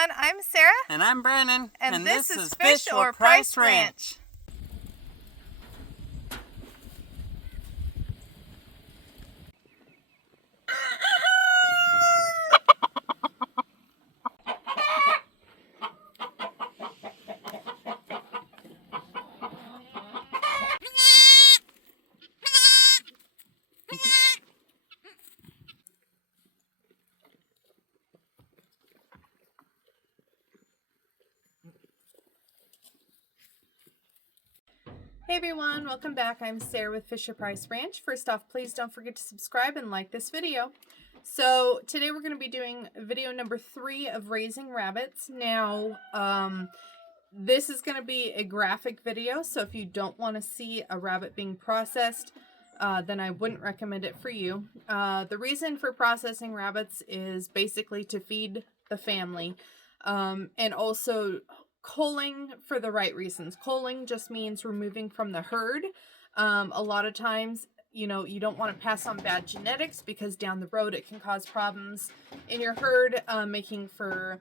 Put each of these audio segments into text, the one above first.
everyone, I'm Sarah. And I'm Brandon. And this is Fish or Price Ranch. Hey everyone, welcome back. I'm Sarah with Fish or Price Ranch. First off, please don't forget to subscribe and like this video. So today we're going to be doing video number 3 of raising rabbits. Now, this is going to be a graphic video, so if you don't want to see a rabbit being processed, then I wouldn't recommend it for you. The reason for processing rabbits is basically to feed the family, and also culling for the right reasons. Culling just means removing from the herd. A lot of times, you know, you don't want to pass on bad genetics because down the road it can cause problems in your herd, making for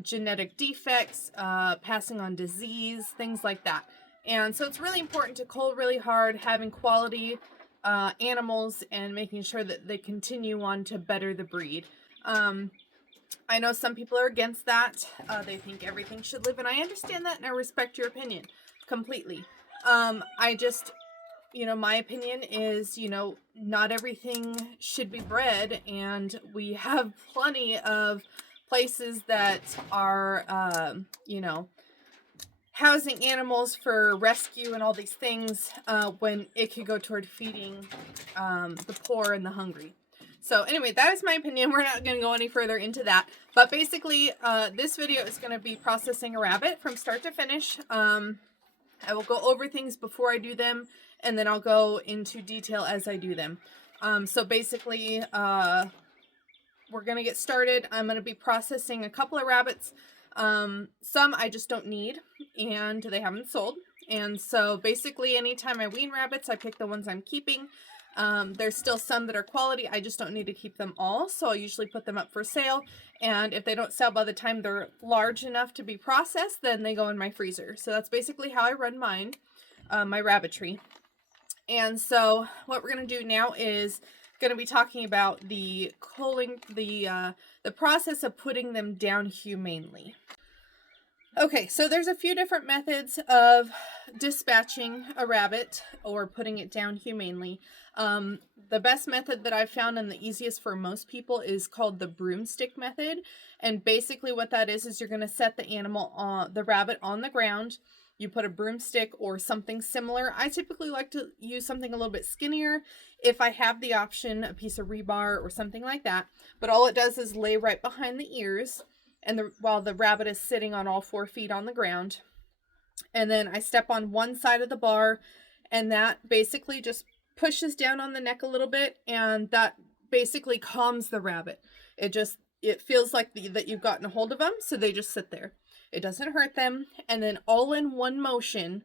genetic defects, passing on disease, things like that. And so it's really important to cull really hard, having quality animals and making sure that they continue on to better the breed. I know some people are against that. They think everything should live, and I understand that, and I respect your opinion completely. I just, you know, my opinion is, you know, not everything should be bred, and we have plenty of places that are, you know, housing animals for rescue and all these things, when it could go toward feeding the poor and the hungry. So anyway, that is my opinion. We're not going to go any further into that. But basically, this video is going to be processing a rabbit from start to finish. I will go over things before I do them, and then I'll go into detail as I do them. So basically, we're going to get started. I'm going to be processing a couple of rabbits. Some I just don't need, and they haven't sold. And so basically, anytime I wean rabbits, I pick the ones I'm keeping. There's still some that are quality. I just don't need to keep them all, so I'll usually put them up for sale, and if they don't sell by the time they're large enough to be processed, then they go in my freezer. So that's basically how I run mine, my rabbitry. And so what we're going to do now is going to be talking about the culling, the process of putting them down humanely. Okay, so there's a few different methods of dispatching a rabbit or putting it down humanely. The best method that I've found and the easiest for most people is called the broomstick method. And basically what that is you're going to set the animal on the rabbit on the ground. You put a broomstick or something similar. I typically like to use something a little bit skinnier if I have the option, a piece of rebar or something like that. But all it does is lay right behind the ears, and while the rabbit is sitting on all 4 feet on the ground. And then I step on one side of the bar, and that basically just pushes down on the neck a little bit, and that basically calms the rabbit. It feels like that you've gotten a hold of them, so they just sit there. It doesn't hurt them. And then all in one motion,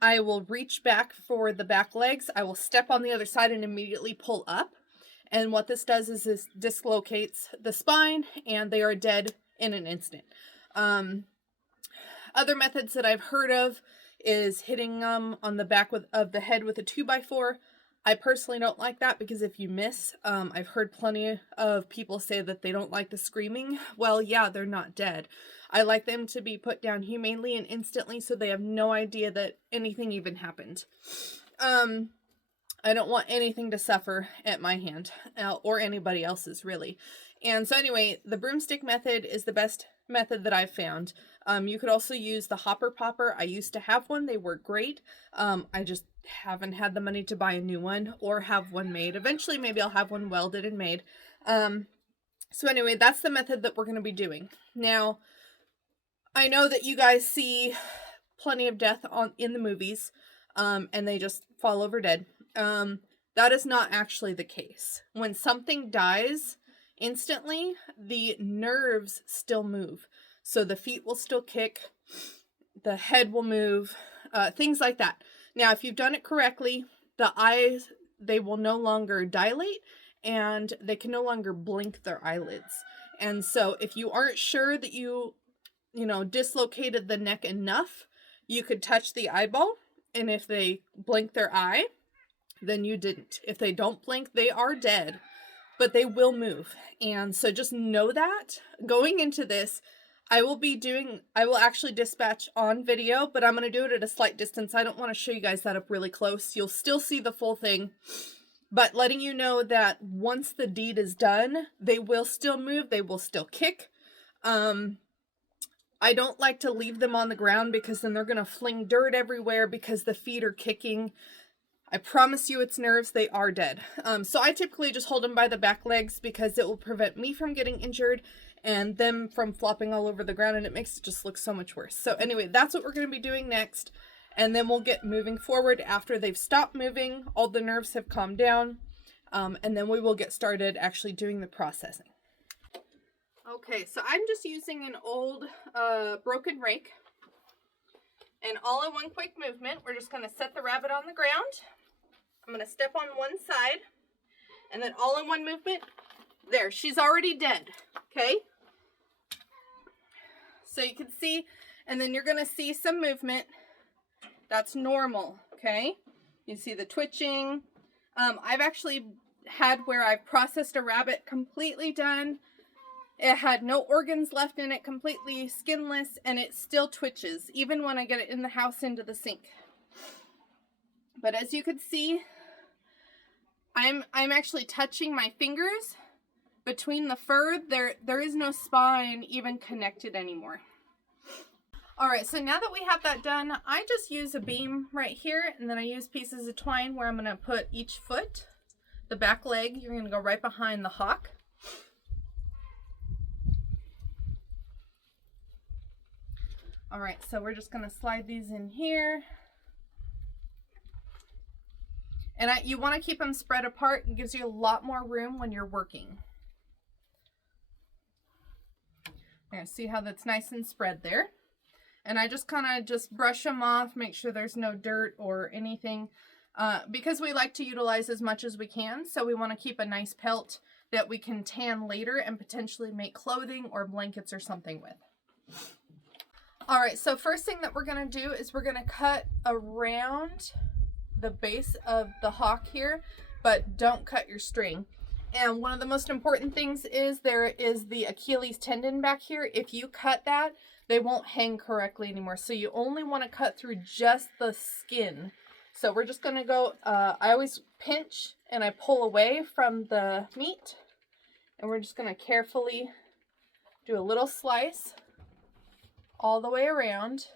I will reach back for the back legs. I will step on the other side and immediately pull up. And what this does is this dislocates the spine, and they are dead in an instant. Other methods that I've heard of is hitting them on the back of the head with a 2x4. I personally don't like that because if you miss, I've heard plenty of people say that they don't like the screaming. Well, yeah, they're not dead. I like them to be put down humanely and instantly so they have no idea that anything even happened. I don't want anything to suffer at my hand, or anybody else's, really. And so anyway, the broomstick method is the best method that I've found. You could also use the hopper popper. I used to have one. They work great. I just haven't had the money to buy a new one or have one made. Eventually, maybe I'll have one welded and made. So anyway, that's the method that we're going to be doing. Now, I know that you guys see plenty of death in the movies, and they just fall over dead. That is not actually the case. When something dies instantly, the nerves still move. So the feet will still kick, the head will move, things like that. Now, if you've done it correctly, the eyes, they will no longer dilate, and they can no longer blink their eyelids. And so if you aren't sure that you you know, dislocated the neck enough, you could touch the eyeball. And if they blink their eye, then you didn't. If they don't blink, they are dead, but they will move. And so just know that going into this, I will actually dispatch on video, but I'm going to do it at a slight distance. I don't want to show you guys that up really close. You'll still see the full thing, but letting you know that once the deed is done, they will still move. They will still kick. I don't like to leave them on the ground because then they're going to fling dirt everywhere because the feet are kicking. I promise you it's nerves. They are dead. So I typically just hold them by the back legs because it will prevent me from getting injured and them from flopping all over the ground, and it makes it just look so much worse. So anyway, that's what we're going to be doing next. And then we'll get moving forward after they've stopped moving, all the nerves have calmed down, and then we will get started actually doing the processing. Okay, so I'm just using an old broken rake. And all in one quick movement, we're just going to set the rabbit on the ground. I'm going to step on one side, and then all in one movement, there, she's already dead, okay? So you can see, and then you're going to see some movement. That's normal, okay? You see the twitching. I've actually had where I've processed a rabbit completely done. It had no organs left in it, completely skinless, and it still twitches, even when I get it in the house into the sink. But as you can see, I'm actually touching my fingers between the fur. There is no spine even connected anymore. All right, so now that we have that done, I just use a beam right here, and then I use pieces of twine where I'm going to put each foot. The back leg, you're going to go right behind the hock. All right, so we're just going to slide these in here. And you want to keep them spread apart. It gives you a lot more room when you're working. There, see how that's nice and spread there? And I just kind of just brush them off, make sure there's no dirt or anything. Because we like to utilize as much as we can, so we want to keep a nice pelt that we can tan later and potentially make clothing or blankets or something with. All right, so first thing that we're going to do is we're going to cut around the base of the hock here, but don't cut your string. And one of the most important things is there is the Achilles tendon back here. If you cut that, they won't hang correctly anymore. So you only want to cut through just the skin. So we're just going to go, I always pinch and I pull away from the meat. And we're just going to carefully do a little slice all the way around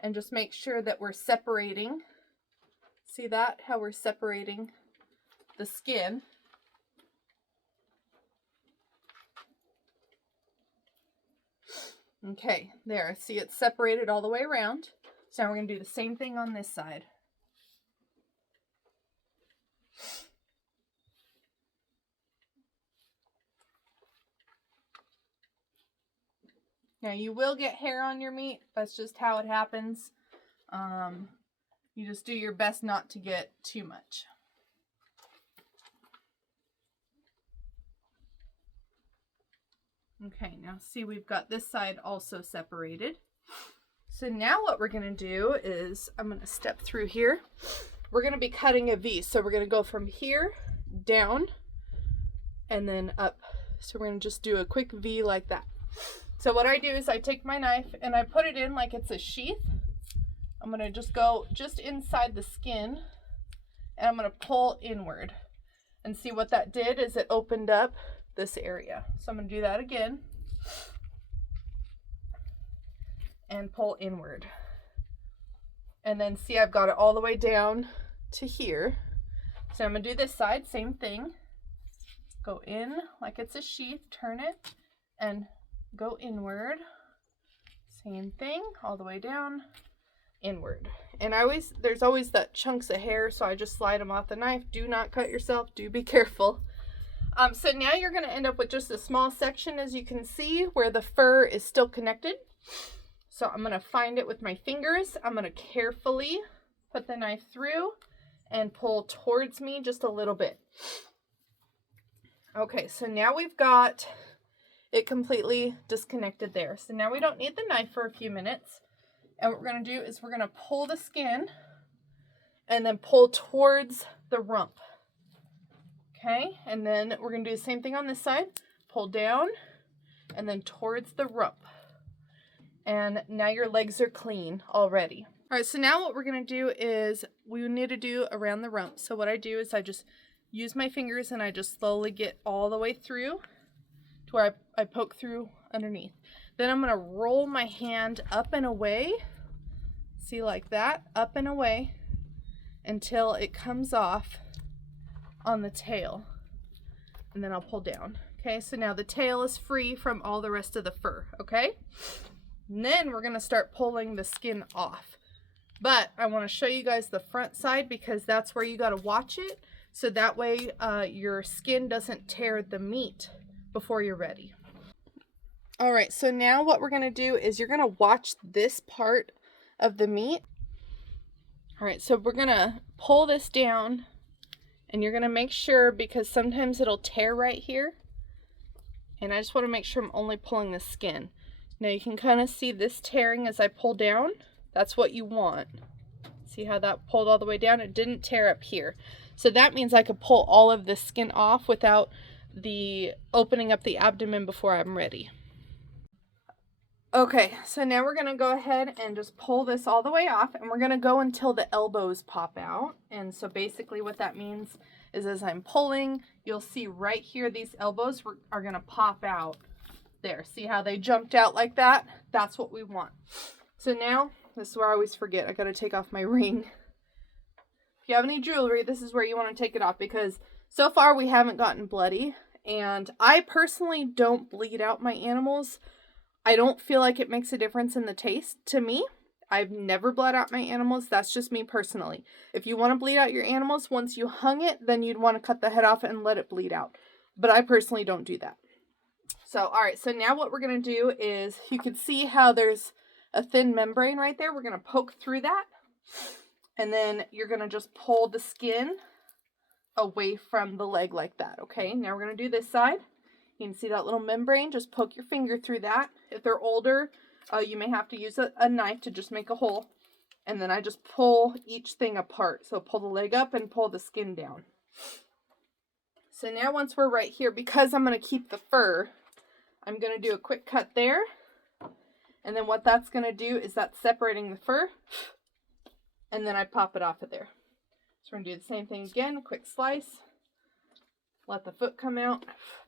and just make sure that we're separating. See that? How we're separating the skin. Okay, there. See, it's separated all the way around. So now we're going to do the same thing on this side. Now you will get hair on your meat. That's just how it happens. You just do your best not to get too much. Okay, now see, we've got this side also separated. So now what we're going to do is I'm going to step through here. We're going to be cutting a V. So we're going to go from here down and then up. So we're going to just do a quick V like that. So what I do is I take my knife and I put it in like it's a sheath. I'm going to just go just inside the skin and I'm going to pull inward. And see what that did is it opened up this area. So I'm going to do that again. And pull inward. And then see, I've got it all the way down to here. So I'm going to do this side, same thing. Go in like it's a sheath, turn it, and go inward. Same thing, all the way down, inward. And there's always that chunks of hair, so I just slide them off the knife. Do not cut yourself, do be careful. So now you're going to end up with just a small section, as you can see, where the fur is still connected. So I'm going to find it with my fingers. I'm going to carefully put the knife through and pull towards me just a little bit. Okay, so now we've got, it completely disconnected there. So now we don't need the knife for a few minutes. And what we're going to do is we're going to pull the skin and then pull towards the rump. Okay, and then we're going to do the same thing on this side. Pull down and then towards the rump. And now your legs are clean already. All right, so now what we're going to do is we need to do around the rump. So what I do is I just use my fingers and I just slowly get all the way through to where I poke through underneath. Then I'm going to roll my hand up and away. See, like that, up and away until it comes off on the tail. And then I'll pull down. Okay, so now the tail is free from all the rest of the fur, okay? And then we're going to start pulling the skin off. But I want to show you guys the front side because that's where you got to watch it. So that way your skin doesn't tear the meat before you're ready. All right, so now what we're going to do is you're going to watch this part of the meat. All right, so we're going to pull this down and you're going to make sure, because sometimes it'll tear right here. And I just want to make sure I'm only pulling the skin. Now you can kind of see this tearing as I pull down. That's what you want. See how that pulled all the way down? It didn't tear up here. So that means I could pull all of the skin off without the opening up the abdomen before I'm ready. Okay, so now we're going to go ahead and just pull this all the way off, and we're going to go until the elbows pop out. And so basically what that means is as I'm pulling, you'll see right here these elbows are going to pop out. There, see how they jumped out like that? That's what we want. So now, this is where I always forget, I got to take off my ring. If you have any jewelry, this is where you want to take it off, because so far we haven't gotten bloody, and I personally don't bleed out my animals. I don't feel like it makes a difference in the taste to me. I've never bled out my animals. That's just me personally. If you want to bleed out your animals, once you hung it, then you'd want to cut the head off and let it bleed out. But I personally don't do that. So, all right, so now what we're going to do is, you can see how there's a thin membrane right there. We're going to poke through that. And then you're going to just pull the skin away from the leg like that, okay? Now we're going to do this side. You can see that little membrane. Just poke your finger through that. If they're older, you may have to use a knife to just make a hole. And then I just pull each thing apart. So pull the leg up and pull the skin down. So now once we're right here, because I'm going to keep the fur, I'm going to do a quick cut there. And then what that's going to do is that's separating the fur. And then I pop it off of there. So we're going to do the same thing again. A quick slice. Let the foot come out.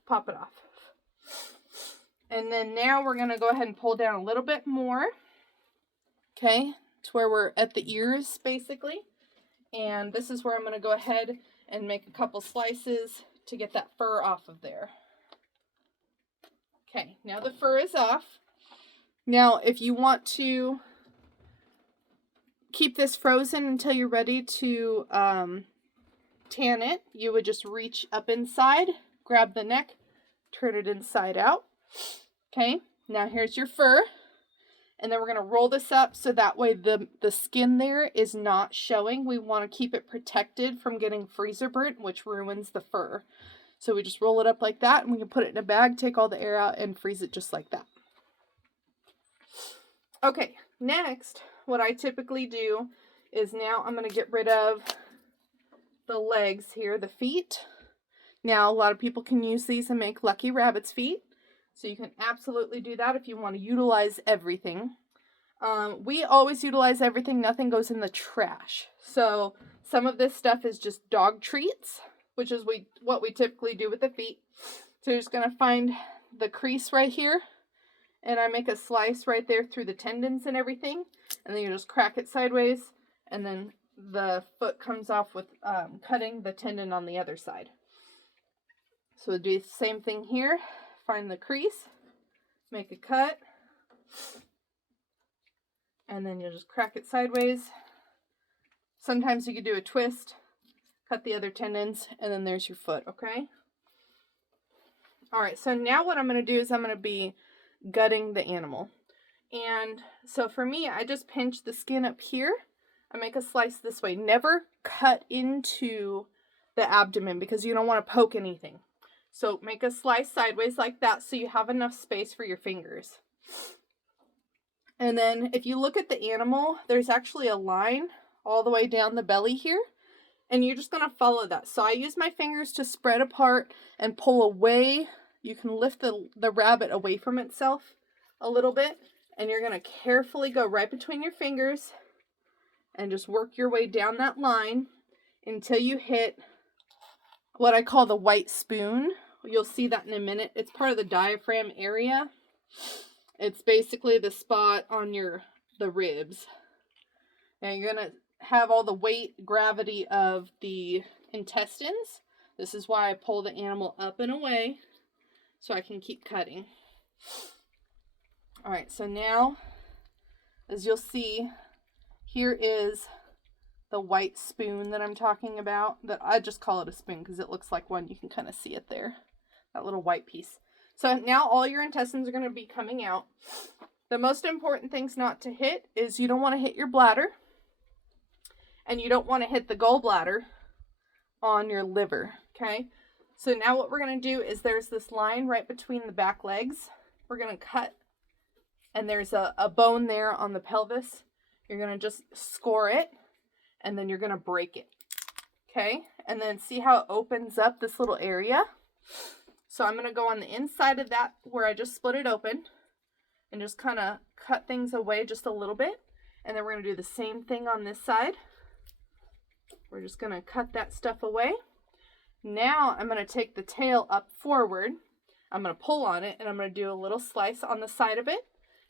Pop it off. And then now we're going to go ahead and pull down a little bit more. Okay. To where we're at the ears, basically. And this is where I'm going to go ahead and make a couple slices to get that fur off of there. Okay. Now the fur is off. Now, if you want to keep this frozen until you're ready to tan it, you would just reach up inside, grab the neck, turn it inside out. Okay, now here's your fur. And then we're going to roll this up so that way the skin there is not showing. We want to keep it protected from getting freezer burnt, which ruins the fur. So we just roll it up like that, and we can put it in a bag, take all the air out, and freeze it just like that. Okay, next, what I typically do is now I'm going to get rid of the legs here, the feet. Now, a lot of people can use these and make lucky rabbit's feet. So you can absolutely do that if you want to utilize everything. We always utilize everything. Nothing goes in the trash. So some of this stuff is just dog treats, which is what we typically do with the feet. So you're just going to find the crease right here. And I make a slice right there through the tendons and everything. And then you just crack it sideways. And then the foot comes off with cutting the tendon on the other side. So we'll do the same thing here. Find the crease. Make a cut. And then you'll just crack it sideways. Sometimes you could do a twist. Cut the other tendons. And then there's your foot, okay? Alright, so now what I'm going to do is I'm going to be gutting the animal. And so for me, I just pinch the skin up here. I make a slice this way. Never cut into the abdomen because you don't want to poke anything. So make a slice sideways like that so you have enough space for your fingers. And then if you look at the animal, there's actually a line all the way down the belly here. And you're just going to follow that. So I use my fingers to spread apart and pull away. You can lift the rabbit away from itself a little bit. And you're going to carefully go right between your fingers and just work your way down that line until you hit what I call the white spoon. You'll see that in a minute. It's part of the diaphragm area. It's basically the spot on the ribs. And you're going to have all the weight, gravity of the intestines. This is why I pull the animal up and away so I can keep cutting. All right, so now, as you'll see, here is the white spoon that I'm talking about. That I just call it a spoon because it looks like one. You can kind of see it there, that little white piece. So now all your intestines are going to be coming out. The most important things not to hit is you don't want to hit your bladder, and you don't want to hit the gallbladder on your liver, okay? So now what we're going to do is there's this line right between the back legs. We're going to cut, and there's a bone there on the pelvis. You're going to just score it, and then you're going to break it, okay? And then see how it opens up this little area? So I'm going to go on the inside of that where I just split it open and just kind of cut things away just a little bit. And then we're going to do the same thing on this side. We're just going to cut that stuff away. Now I'm going to take the tail up forward. I'm going to pull on it, and I'm going to do a little slice on the side of it,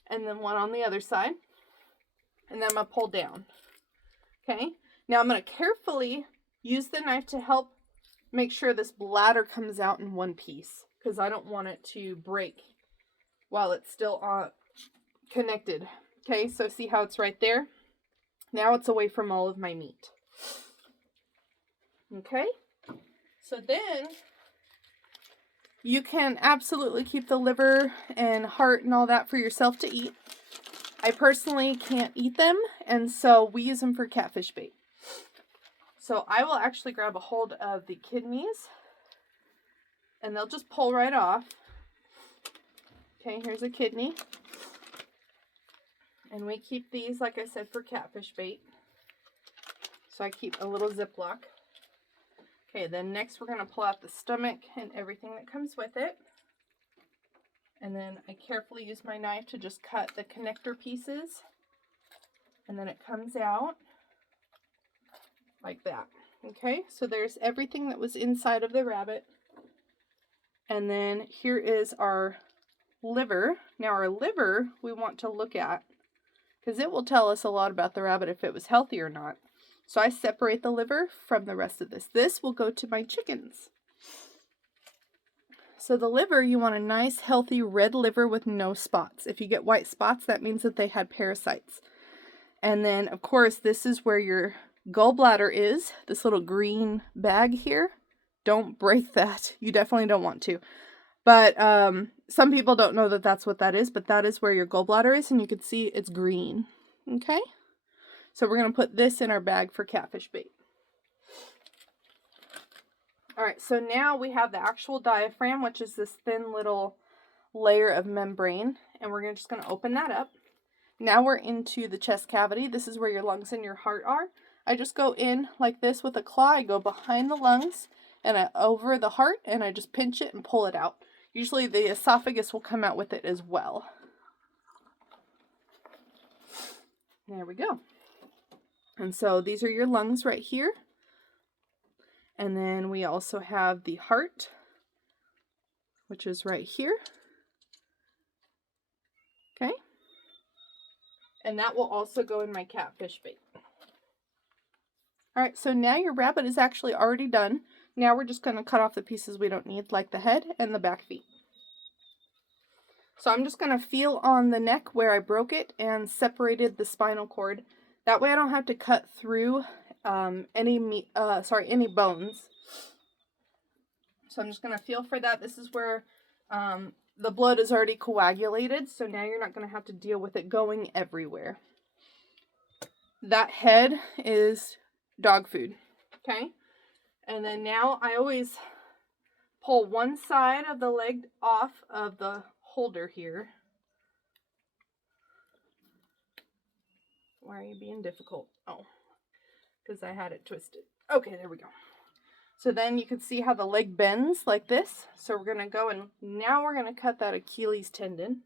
and then one on the other side. And then I'm going to pull down. Okay? Now I'm going to carefully use the knife to help make sure this bladder comes out in one piece, because I don't want it to break while it's still connected. Okay, so see how it's right there? Now it's away from all of my meat. Okay, so then you can absolutely keep the liver and heart and all that for yourself to eat. I personally can't eat them, and so we use them for catfish bait. So I will actually grab a hold of the kidneys, and they'll just pull right off. Okay, here's a kidney. And we keep these, like I said, for catfish bait. So I keep a little Ziploc. Okay, then next we're going to pull out the stomach and everything that comes with it. And then I carefully use my knife to just cut the connector pieces. And then it comes out like that. Okay, so there's everything that was inside of the rabbit. And then here is our liver. Now our liver we want to look at, because it will tell us a lot about the rabbit if it was healthy or not. So I separate the liver from the rest of this. This will go to my chickens. So the liver, you want a nice healthy red liver with no spots. If you get white spots, that means that they had parasites. And then of course this is where your gallbladder is, this little green bag here. Don't break that. You definitely don't want to. But some people don't know that that's what that is, but that is where your gallbladder is, and you can see it's green. Okay? So we're going to put this in our bag for catfish bait. Alright, so now we have the actual diaphragm, which is this thin little layer of membrane, and we're just going to open that up. Now we're into the chest cavity. This is where your lungs and your heart are. I just go in like this with a claw. I go behind the lungs and over the heart, and I just pinch it and pull it out. Usually the esophagus will come out with it as well. There we go. And so these are your lungs right here. And then we also have the heart, which is right here. Okay. And that will also go in my catfish bait. Alright, so now your rabbit is actually already done. Now we're just going to cut off the pieces we don't need, like the head and the back feet. So I'm just going to feel on the neck where I broke it and separated the spinal cord. That way I don't have to cut through any bones. So I'm just going to feel for that. This is where the blood is already coagulated, so now you're not going to have to deal with it going everywhere. That head is dog food, okay? And then now I always pull one side of the leg off of the holder here. Why are you being difficult? Oh, because I had it twisted. Okay, there we go. So then you can see how the leg bends like this. So we're going to go and now we're going to cut that Achilles tendon.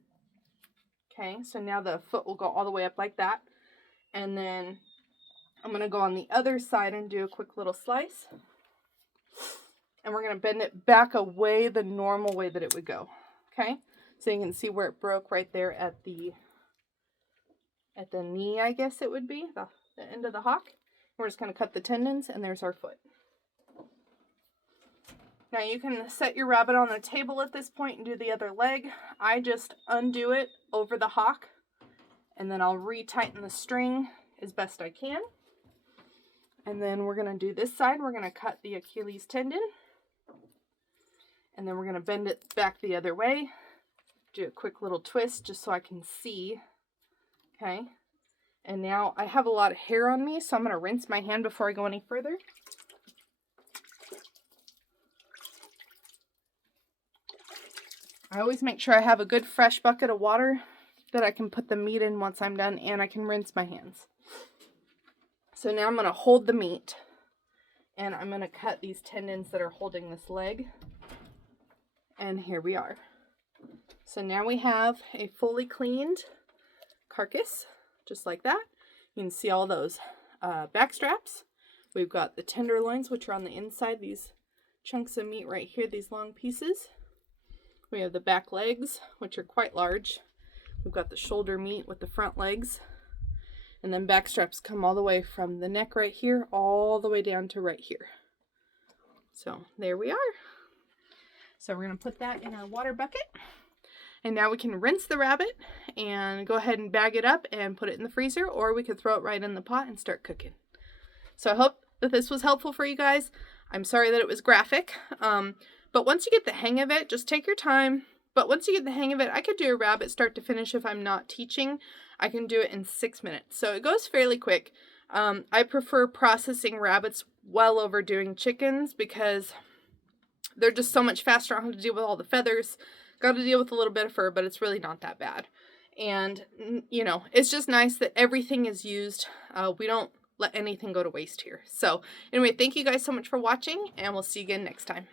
Okay, so now the foot will go all the way up like that. And then I'm going to go on the other side and do a quick little slice. And we're going to bend it back away the normal way that it would go. Okay, so you can see where it broke right there at the knee, I guess it would be, the end of the hock. We're just going to cut the tendons, and there's our foot. Now you can set your rabbit on the table at this point and do the other leg. I just undo it over the hock, and then I'll retighten the string as best I can. And then we're going to do this side. We're going to cut the Achilles tendon, and then we're going to bend it back the other way. Do a quick little twist just so I can see. Okay, and now I have a lot of hair on me, so I'm going to rinse my hand before I go any further. I always make sure I have a good fresh bucket of water that I can put the meat in once I'm done, and I can rinse my hands. So now I'm going to hold the meat, and I'm going to cut these tendons that are holding this leg. And here we are. So now we have a fully cleaned carcass, just like that. You can see all those back straps. We've got the tenderloins, which are on the inside, these chunks of meat right here, these long pieces. We have the back legs, which are quite large. We've got the shoulder meat with the front legs. And then back straps come all the way from the neck right here, all the way down to right here. So there we are. So we're going to put that in our water bucket. And now we can rinse the rabbit and go ahead and bag it up and put it in the freezer, or we could throw it right in the pot and start cooking. So I hope that this was helpful for you guys. I'm sorry that it was graphic. But once you get the hang of it, just take your time. But once you get the hang of it, I could do a rabbit start to finish if I'm not teaching. I can do it in 6 minutes. So it goes fairly quick. I prefer processing rabbits well over doing chickens because they're just so much faster. I don't have to deal with all the feathers. Got to deal with a little bit of fur, but it's really not that bad. And, you know, it's just nice that everything is used. We don't let anything go to waste here. So anyway, thank you guys so much for watching, and we'll see you again next time.